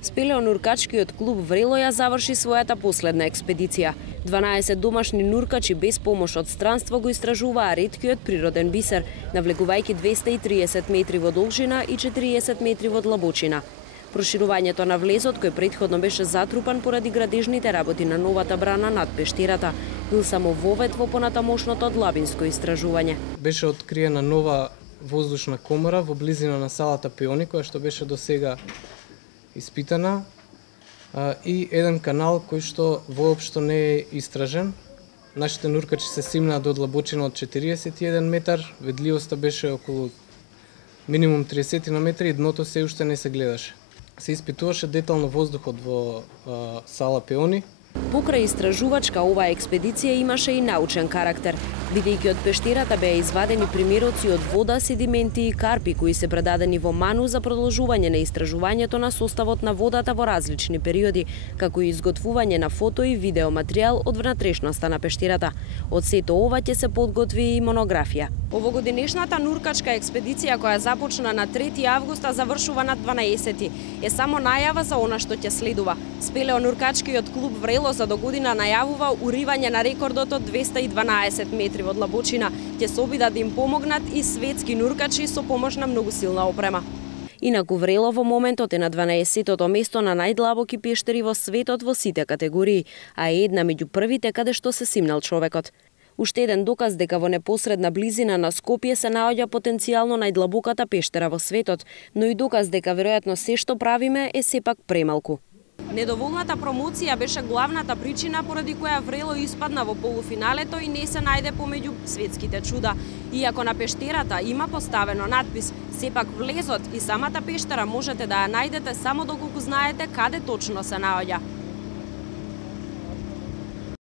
Спелеонуркачкиот клуб Врело ја заврши својата последна експедиција. 12 домашни нуркачи без помош од странство го истражуваа реткиот природен бисер, навлегувајќи 230 метри во должина и 40 метри во длабочина. Проширувањето на влезот, кој претходно беше затрупан поради градежните работи на новата брана над пештерата, бил само вовед во понатамошното длабинско истражување. Беше откриена нова воздушна комора во близина на салата Пеони, која што беше досега испитана, и еден канал кој што воопшто не е истражен. Нашите нуркачи се симнаа до длабочина од 41 метар, ведливоста беше околу минимум 30 на метри и дното се уште не се гледаше. Се испитуваше детално воздухот во сала Пеони. Покрај истражувачка, оваа експедиција имаше и научен карактер, бидејќи од пештерата беа извадени примероци од вода, седименти и карпи кои се предадени во ману за продолжување на истражувањето на составот на водата во различни периоди, како и изготвување на фото и видео материјал од внатрешноста на пештерата. Од сето ова ќе се подготви и монографија. Овогодинешната нуркачка експедиција која започна на 3 август, завршува на 12, е само најава за она што ќе следува. Спелеонуркачкиот клуб Врело за догодина најавува уривање на рекордот од 212 метри во длабочина. Ќе се обидат да им помогнат и светски нуркачи со помош на многу силна опрема. Инаку Врело во моментот е на 12-тото место на најдлабоки пештери во светот во сите категории, а е една меѓу првите каде што се симнал човекот. Уште еден доказ дека во непосредна близина на Скопје се наоѓа потенцијално најдлабоката пештера во светот, но и доказ дека веројатно се што правиме е сепак премалку. Недоволната промоција беше главната причина поради која Врело испадна во полуфиналето и не се најде помеѓу светските чуда. Иако на пештерата има поставено надпис, сепак влезот и самата пештера можете да ја најдете само доколку знаете каде точно се наоѓа.